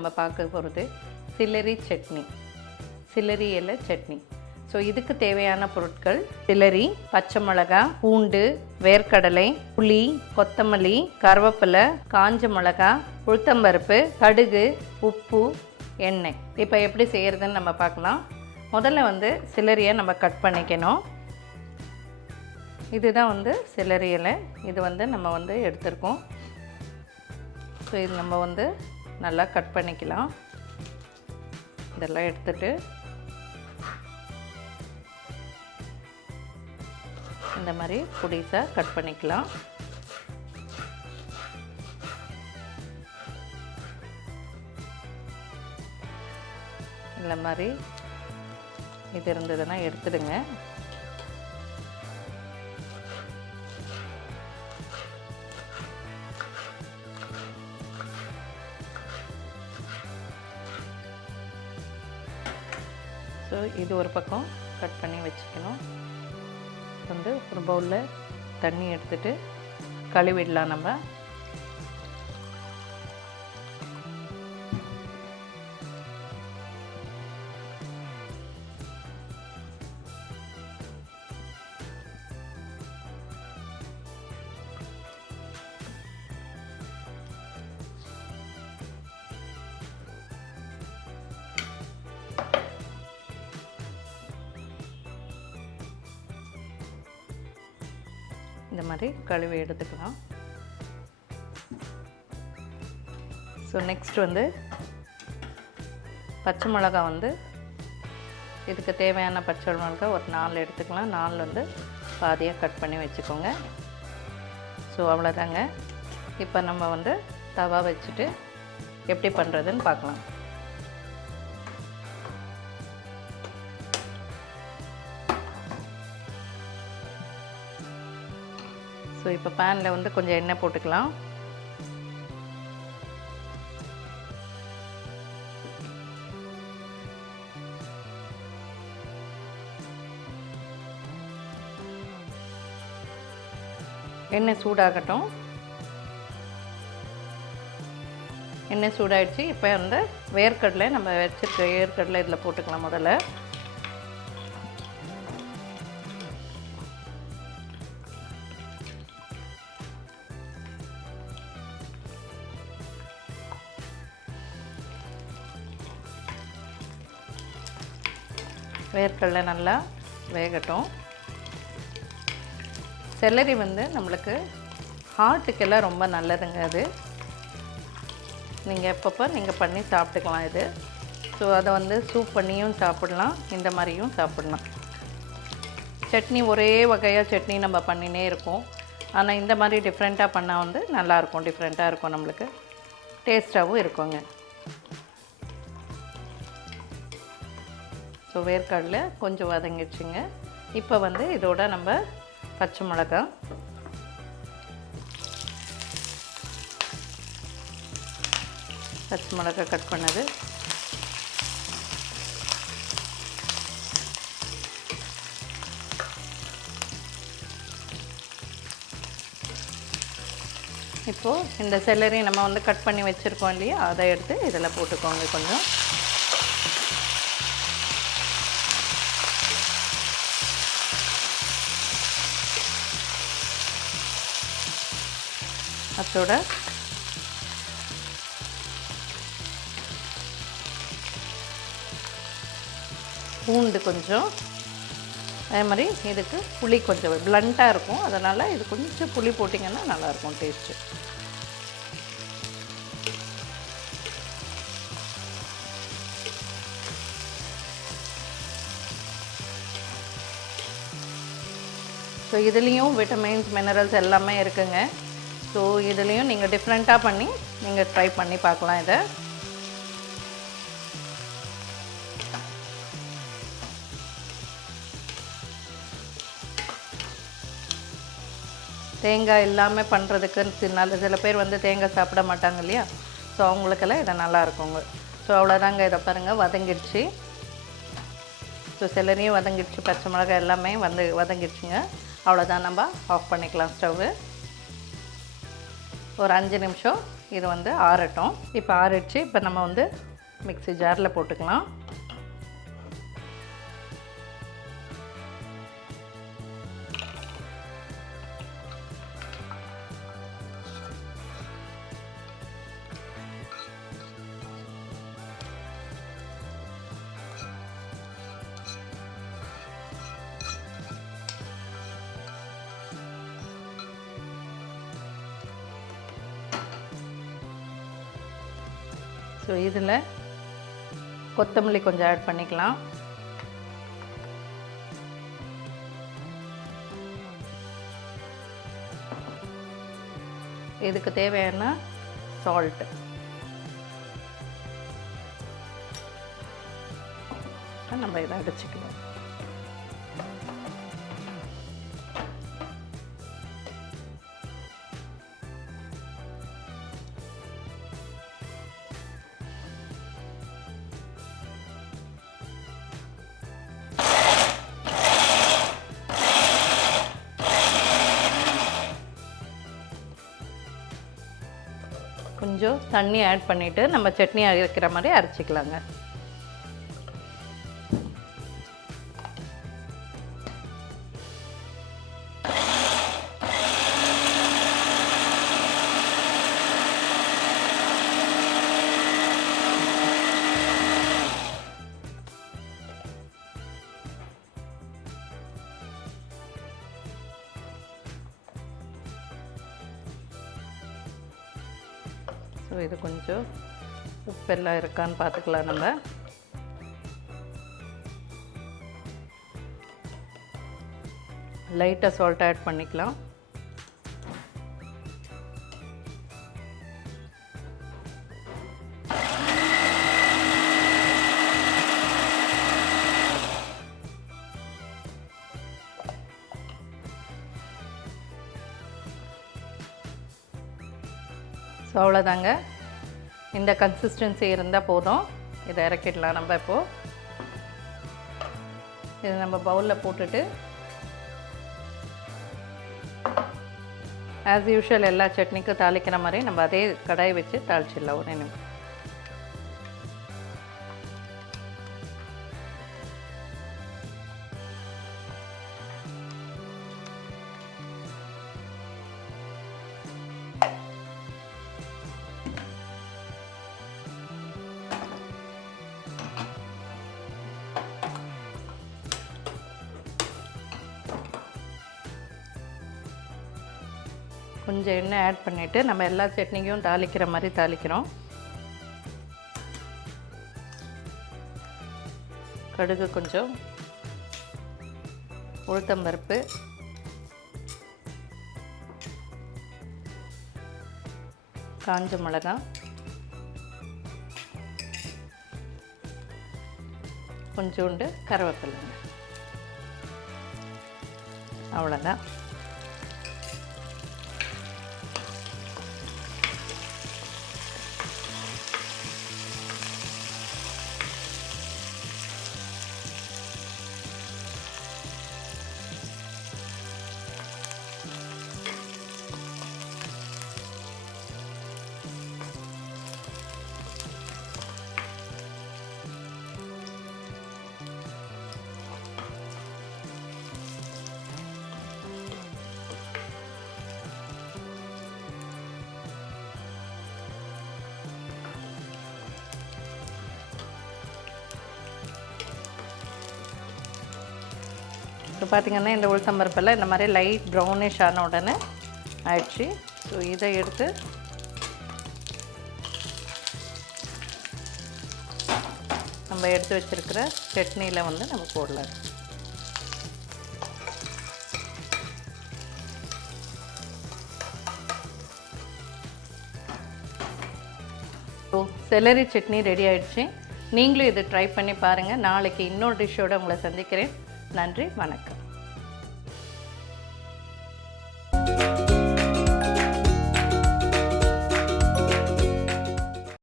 நம்ம பார்க்க போகிறது சில்லரி சட்னி, சில்லரி இலை சட்னி. ஸோ இதுக்கு தேவையான பொருட்கள் சில்லரி, பச்சை மிளகாய், பூண்டு, வேர்க்கடலை, புளி, கொத்தமல்லி, கருவேப்பிலை, காஞ்ச மிளகாய், உளுத்தம்பருப்பு, கடுகு, உப்பு, எண்ணெய். இப்போ எப்படி செய்கிறதுன்னு நம்ம பார்க்கலாம். முதல்ல வந்து சில்லரியை நம்ம கட் பண்ணிக்கணும். இதுதான் வந்து சில்லரி இலை. இது வந்து நம்ம வந்து எடுத்துருக்கோம். ஸோ இது நம்ம வந்து நல்லா கட் பண்ணிக்கலாம். இதெல்லாம் எடுத்துட்டு இந்த மாதிரி பொடிசாக கட் பண்ணிக்கலாம். இந்த மாதிரி இது இருந்ததுன்னா எடுத்துடுங்க. ஸோ இது ஒரு பக்கம் கட் பண்ணி வச்சுக்கணும். வந்து ஒரு பவுலில் தண்ணி எடுத்துகிட்டு கழுவிடலாம் நம்ம. இந்த மாதிரி கழுவி எடுத்துக்கலாம். ஸோ நெக்ஸ்ட் வந்து பச்சை மிளகாய் வந்து இதுக்கு தேவையான பச்சை மிளகாய் ஒரு 4 எடுத்துக்கலாம். 4 வந்து பாதியாக கட் பண்ணி வச்சுக்கோங்க. ஸோ அவ்வளோதாங்க. இப்போ நம்ம வந்து தவா வச்சுட்டு எப்படி பண்ணுறதுன்னு பார்க்கலாம். ஸோ இப்போ பேனில் வந்து கொஞ்சம் எண்ணெய் போட்டுக்கலாம். எண்ணெய் சூடாகட்டும். எண்ணெய் சூடாகிடுச்சு. இப்போ வந்து வேர்க்கடலை நம்ம வச்சுருக்க வேர்க்கடலை இதில் போட்டுக்கலாம். முதல்ல வேர்க்கடலை நல்லா வேகட்டும். செல்லரி வந்து நம்மளுக்கு ஹார்ட்டுக்கெல்லாம் ரொம்ப நல்லதுங்க. அது நீங்கள் எப்பப்போ நீங்கள் பண்ணி சாப்பிட்டுக்கலாம் இது. ஸோ அதை வந்து சூப் பண்ணியும் சாப்பிட்லாம், இந்த மாதிரியும் சாப்பிட்லாம். சட்னி ஒரே வகையாக சட்னி நம்ம பண்ணினே இருக்கோம். ஆனால் இந்த மாதிரி டிஃப்ரெண்ட்டாக பண்ணால் வந்து நல்லாயிருக்கும். டிஃப்ரெண்ட்டாக இருக்கும், நம்மளுக்கு டேஸ்ட்டாகவும் இருக்குங்க. ஸோ வேர்க்கடலை கொஞ்சம் வதங்கிடுச்சுங்க. இப்போ வந்து இதோட நம்ம பச்சை மிளகாய், கட் பண்ணது, இப்போது இந்த செல்லரி நம்ம வந்து கட் பண்ணி வச்சுருக்கோம் இல்லையா, அதை எடுத்து இதில் போட்டுக்கோங்க. கொஞ்சம் அதோட பூண்டு கொஞ்சம், அதே மாதிரி இதுக்கு புளி கொஞ்சம் பிளண்ட்டாக இருக்கும். அதனால் இது கொஞ்சம் புளி போட்டிங்கன்னா நல்லாயிருக்கும் டேஸ்ட்டு. ஸோ இதுலேயும் விட்டமின்ஸ், மினரல்ஸ் எல்லாமே இருக்குங்க. ஸோ இதுலேயும் நீங்கள் டிஃப்ரெண்ட்டாக பண்ணி நீங்கள் ட்ரை பண்ணி பார்க்கலாம். இதை தேங்காய் இல்லாமல் பண்ணுறதுக்கு சில பேர் வந்து தேங்காய் சாப்பிட மாட்டாங்க இல்லையா, ஸோ அவங்களுக்கெல்லாம் இதை நல்லா இருக்குங்க. ஸோ அவ்வளோதாங்க. இதை பாருங்கள் வதங்கிடுச்சு. ஸோ செல்லரியும் வதங்கிடுச்சு, பச்சை மிளகாய் எல்லாமே வதங்கிடுச்சுங்க. அவ்வளோதான், நம்ம ஆஃப் பண்ணிக்கலாம் ஸ்டவ்வு. ஒரு 5 நிமிஷம் இது வந்து ஆறட்டும். இப்போ ஆறிடுச்சு. இப்போ நம்ம வந்து மிக்ஸி ஜாரில் போட்டுக்கலாம். ஸோ இதில் கொத்தமல்லி கொஞ்சம் ஆட் பண்ணிக்கலாம். இதுக்கு தேவையான சால்ட், நம்ம இதை அடிச்சுக்கலாம். கொஞ்சம் தண்ணி ஆட் பண்ணிவிட்டு நம்ம சட்னி அரைக்கிற மாதிரி அரைச்சிக்கலாங்க. ஸோ இது கொஞ்சம் உப்பெல்லாம் இருக்கான்னு பார்த்துக்கலாம். நம்ம லைட்டாக சால்ட் ஆட் பண்ணிக்கலாம். ஸோ அவ்வளோதாங்க. இந்த கன்சிஸ்டன்சி இருந்தால் போதும். இதை இறக்கிடலாம் நம்ம. இப்போது இதை நம்ம பவுலில் போட்டுட்டு ஆஸ் யூஷுவல் எல்லா சட்னிக்கும் தாளிக்கிற மாதிரி நம்ம அதே கடாயை வச்சு தாளிச்சிடலாம் ஒரு நிமிஷம். கொஞ்சம் எண்ணெய் ஆட் பண்ணிவிட்டு நம்ம எல்லா சட்னிக்கும் தாளிக்கிற மாதிரி தாளிக்கிறோம். கடுகு, கொஞ்சம் உளுத்தம்பருப்பு, காஞ்ச மிளகாய், கொஞ்சோண்டு கருவேப்பிலைங்க. அவ்வளோதான். இப்போ பார்த்திங்கன்னா இந்த உளுத்தம்பருப்பெல்லாம் இந்த மாதிரி லைட் ப்ரௌனிஷ் ஆன உடனே ஆயிடுச்சு. ஸோ இதை எடுத்து நம்ம எடுத்து வச்சுருக்கிற சட்னியில் வந்து நம்ம போடலாம். ஸோ செலரி சட்னி ரெடி ஆகிடுச்சு. நீங்களும் இதை ட்ரை பண்ணி பாருங்கள். நாளைக்கு இன்னொரு டிஷ்ஷோடு உங்களை சந்திக்கிறேன். நன்றி, வணக்கம்.